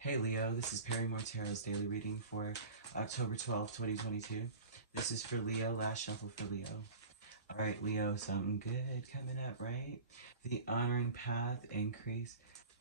Hey Leo, this is Perrymore Tarot's daily reading for October 12th, 2022. This is for Leo, last shuffle for Leo. Alright Leo, something good coming up, right? The honoring path increase.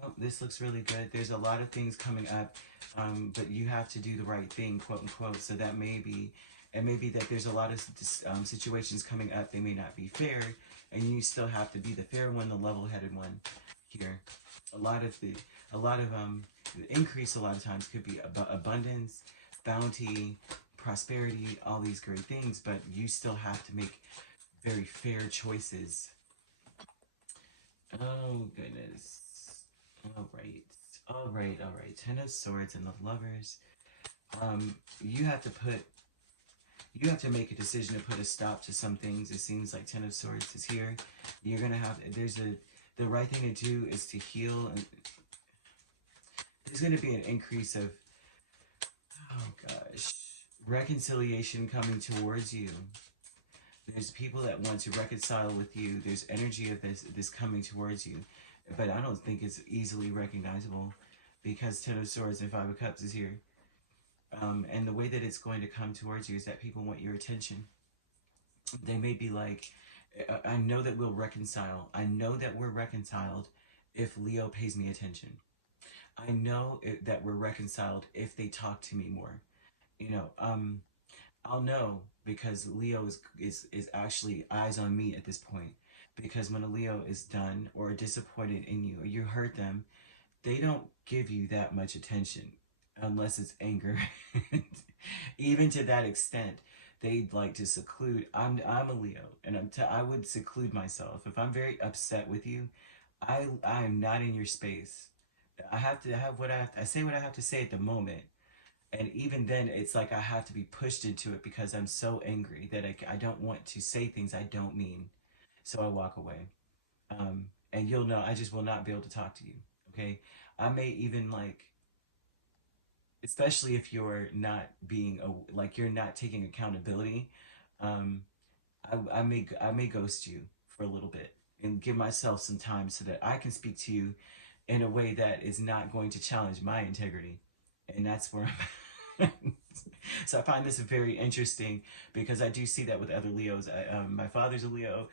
Well, this looks really good. There's a lot of things coming up, but you have to do the right thing, quote unquote. So that may be, it may be that there's a lot of situations coming up. They may not be fair, and you still have to be the fair one, the level-headed one here. A lot of the increase a lot of times could be abundance, bounty, prosperity, all these great things, but you still have to make very fair choices. Oh goodness. All right. Ten of Swords and the Lovers. You have to make a decision to put a stop to some things. It seems like Ten of Swords is here. You're gonna have, the right thing to do is to heal, and there's going to be an increase of, oh gosh, reconciliation coming towards you. There's people that want to reconcile with you. There's energy of this coming towards you, but I don't think it's easily recognizable because Ten of Swords and Five of Cups is here. And the way that it's going to come towards you is that people want your attention. They may be like, I know that we'll reconcile. I know that we're reconciled if Leo pays me attention. I know that we're reconciled if they talk to me more. You know, I'll know because Leo is actually eyes on me at this point. Because when a Leo is done or disappointed in you or you hurt them, they don't give you that much attention unless it's anger. Even to that extent, they'd like to seclude. I'm a Leo, and I would seclude myself. If I'm very upset with you, I am not in your space. I have to have I say what I have to say at the moment. And even then, it's like I have to be pushed into it because I'm so angry that I don't want to say things I don't mean. So I walk away. And you'll know, I just will not be able to talk to you, okay? I may even like, especially if you're not being, like you're not taking accountability, I may ghost you for a little bit and give myself some time so that I can speak to you in a way that is not going to challenge my integrity. And that's where I'm So I find this very interesting because I do see that with other Leos. My father's a Leo.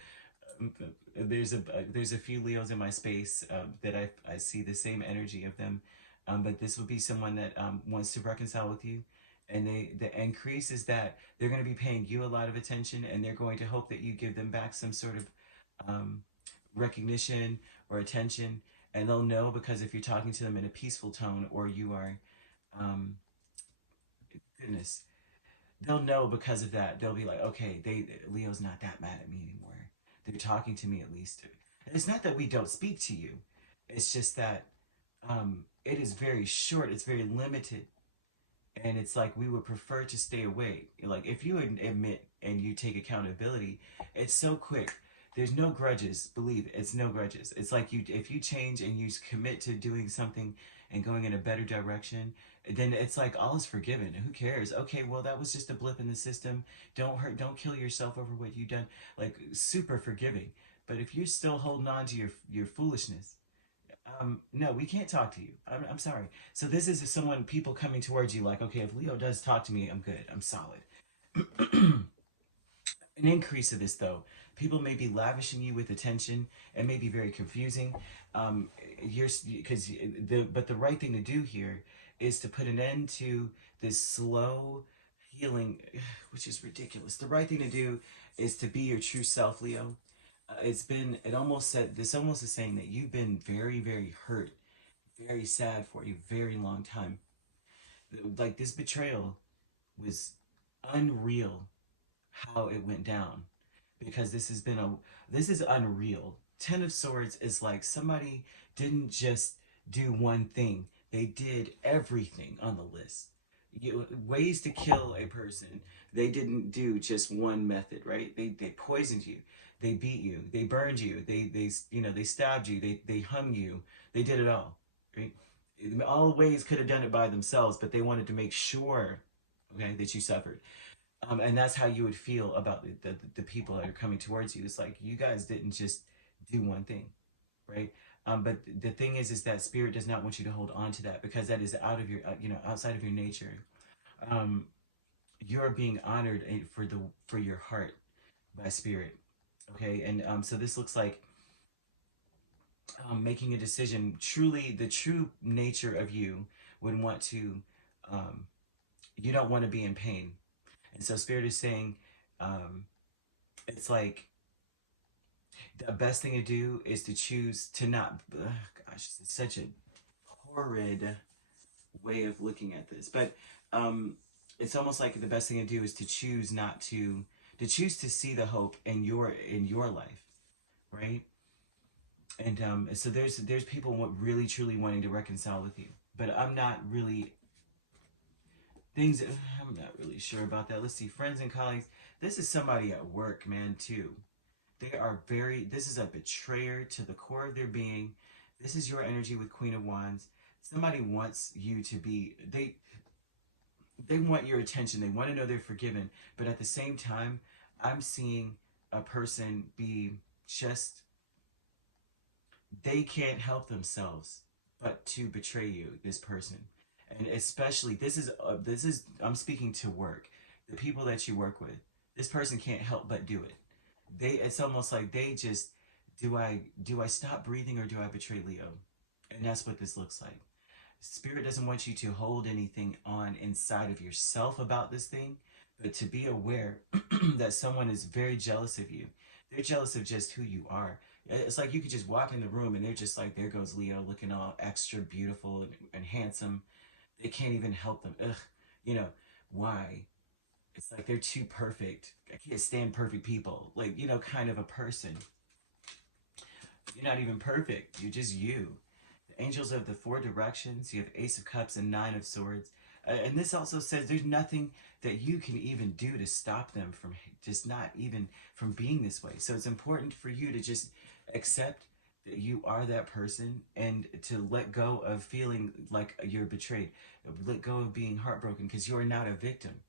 There's a few Leos in my space that I see the same energy of them. But this would be someone that wants to reconcile with you. And the increase is that they're going to be paying you a lot of attention, and they're going to hope that you give them back some sort of recognition or attention. And they'll know because if you're talking to them in a peaceful tone or you are, goodness, they'll know because of that. They'll be like, okay, Leo's not that mad at me anymore. They're talking to me at least. And it's not that we don't speak to you. It's just that it is very short. It's very limited. And it's like we would prefer to stay away. Like if you admit and you take accountability, it's so quick. There's no grudges. Believe it, it's no grudges. It's like if you change and you commit to doing something and going in a better direction, then it's like all is forgiven. Who cares? Okay, well that was just a blip in the system. Don't kill yourself over what you've done. Like super forgiving. But if you're still holding on to your foolishness, no, we can't talk to you. I'm sorry. So this is people coming towards you like, okay, if Leo does talk to me, I'm good. I'm solid. An increase of this though, people may be lavishing you with attention and may be very confusing. But the right thing to do here is to put an end to this slow healing, which is ridiculous. The right thing to do is to be your true self, Leo. It almost is saying that you've been very, very hurt, very sad for a very long time. Like this betrayal was unreal how it went down because this is unreal. Ten of Swords is like somebody didn't just do one thing. They did everything on the list. Ways to kill a person. They didn't do just one method, right? They poisoned you. They beat you. They burned you. They stabbed you. They hung you. They did it all, right? All ways could have done it by themselves, but they wanted to make sure, okay, that you suffered. And that's how you would feel about the people that are coming towards you. It's like you guys didn't just do one thing, right? But the thing is that spirit does not want you to hold on to that, because that is out of your, outside of your nature. Um, you're being honored for your heart by spirit. Okay, and so this looks like making a decision. Truly, the true nature of you would want to. Um, you don't want to be in pain, and so spirit is saying, um, it's like the best thing to do is to choose to not. Gosh, it's such a horrid way of looking at this, but it's almost like the best thing to do is to choose not to choose to see the hope in your life, right? And so there's people really truly wanting to reconcile with you, but I'm not really things. I'm not really sure about that. Let's see, friends and colleagues. This is somebody at work, man, too. They are very. This is a betrayer to the core of their being. This is your energy with Queen of Wands. Somebody wants you to be. They want your attention. They want to know they're forgiven, but at the same time, I'm seeing a person be just, they can't help themselves but to betray you, this person. And especially, this is I'm speaking to work, the people that you work with. This person can't help but do it. It's almost like they just, do I stop breathing or do I betray Leo? And that's what this looks like. Spirit doesn't want you to hold anything on inside of yourself about this thing, but to be aware that someone is very jealous of you. They're jealous of just who you are. It's like you could just walk in the room and they're just like, there goes Leo, looking all extra beautiful and handsome. They can't even help them. Ugh, why? It's like they're too perfect. I can't stand perfect people. Like, kind of a person. You're not even perfect. You're just you. The angels of the four directions. You have Ace of Cups and Nine of Swords. And this also says there's nothing that you can even do to stop them from just not even from being this way. So it's important for you to just accept that you are that person and to let go of feeling like you're betrayed. Let go of being heartbroken, because you are not a victim.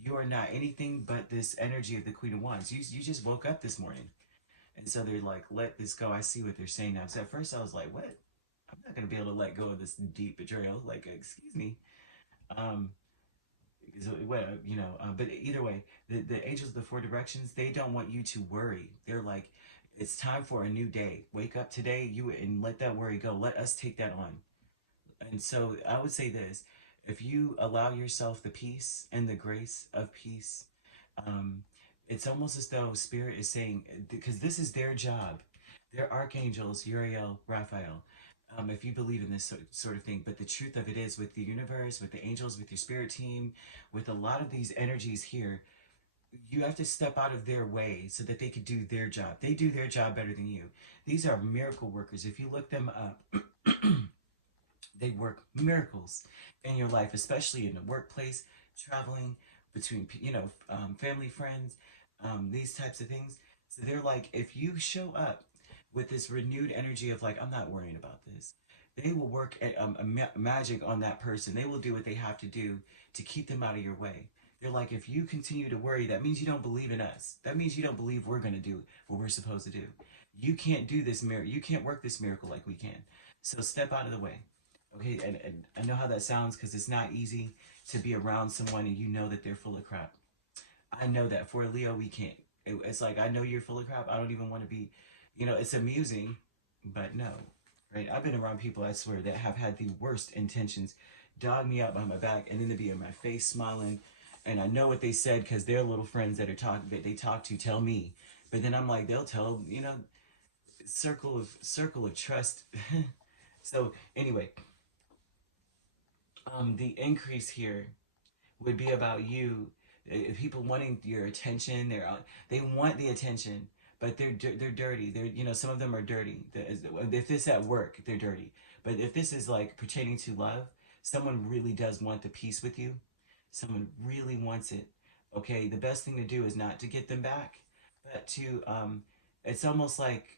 You are not anything but this energy of the Queen of Wands. You just woke up this morning. And so they're like, let this go. I see what they're saying now. So at first I was like, what? I'm not going to be able to let go of this deep betrayal. Like, excuse me. But either way, the angels of the four directions, they don't want you to worry. They're like, it's time for a new day. Wake up today, and let that worry go. Let us take that on. And so I would say this: if you allow yourself the peace and the grace of peace, it's almost as though Spirit is saying, because this is their job. They're archangels, Uriel, Raphael. If you believe in this sort of thing. But the truth of it is, with the universe, with the angels, with your spirit team, with a lot of these energies here, you have to step out of their way so that they could do their job. They do their job better than you. These are miracle workers. If you look them up, they work miracles in your life, especially in the workplace, traveling between, family, friends, these types of things. So they're like, if you show up with this renewed energy of like, I'm not worrying about this, they will work at magic on that person. They will do what they have to do to keep them out of your way. They're like, if you continue to worry, that means you don't believe in us. That means you don't believe we're going to do what we're supposed to do. You can't do this miracle. You can't work this miracle like we can. So step out of the way. Okay, and I know how that sounds, because it's not easy to be around someone and you know that they're full of crap. I know that. For Leo, we can't. It's like, I know you're full of crap. I don't even want to be, it's amusing, but no. Right? I've been around people, I swear, that have had the worst intentions, dog me out behind my back, and then to be in my face smiling. And I know what they said because their little friends that they talk to tell me. But then I'm like, they'll tell, circle of trust. So anyway, the increase here would be about you. People wanting your attention. They want the attention, but they're dirty. Some of them are dirty. If it's at work, they're dirty. But if this is like pertaining to love, someone really does want the peace with you. Someone really wants it. Okay, the best thing to do is not to get them back, but to it's almost like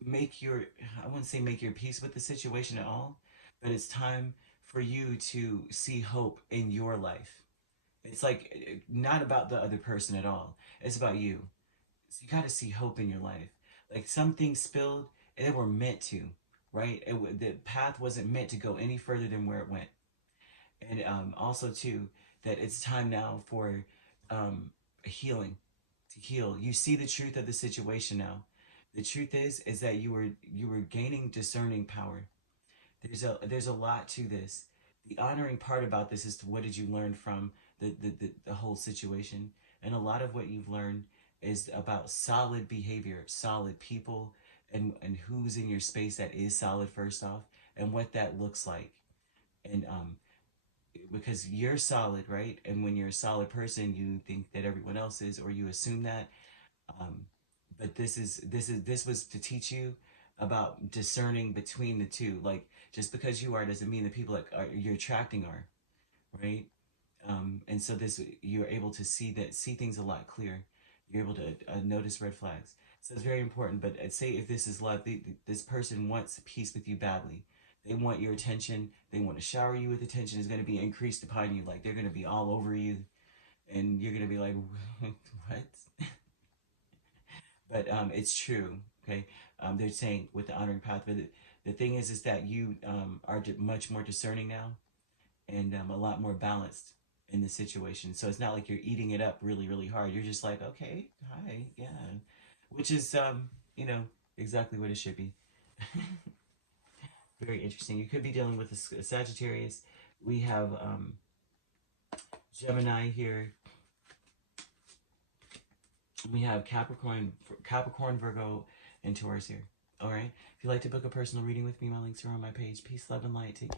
I wouldn't say make your peace with the situation at all, but it's time for you to see hope in your life. It's like not about the other person at all. It's about you. So you got to see hope in your life. Like some things spilled, and they were meant to, right? The path wasn't meant to go any further than where it went. And also too, that it's time now for healing, to heal. You see the truth of the situation now. The truth is that you were gaining discerning power. There's a lot to this. The honoring part about this is what did you learn from the whole situation? And a lot of what you've learned is about solid behavior, solid people, and who's in your space that is solid first off, and what that looks like. And because you're solid, right? And when you're a solid person, you think that everyone else is, or you assume that. Um, but this was to teach you about discerning between the two. Like, just because you are doesn't mean the people that you're attracting are, right? And so this, you're able to see things a lot clearer. You're able to notice red flags. So it's very important. But I'd say if this is love, this person wants peace with you badly. They want your attention. They want to shower you with attention. Is going to be increased upon you. Like, they're going to be all over you, and you're going to be like, what? But it's true. Okay, they're saying with the honoring path. But the thing is that you are much more discerning now, and a lot more balanced in the situation. So it's not like you're eating it up really, really hard. You're just like, okay, hi, yeah, which is you know, exactly what it should be. Very interesting. You could be dealing with a Sagittarius. We have Gemini here. We have Capricorn, Virgo, and Taurus here. All right. If you'd like to book a personal reading with me, my links are on my page. Peace, love, and light. Take care.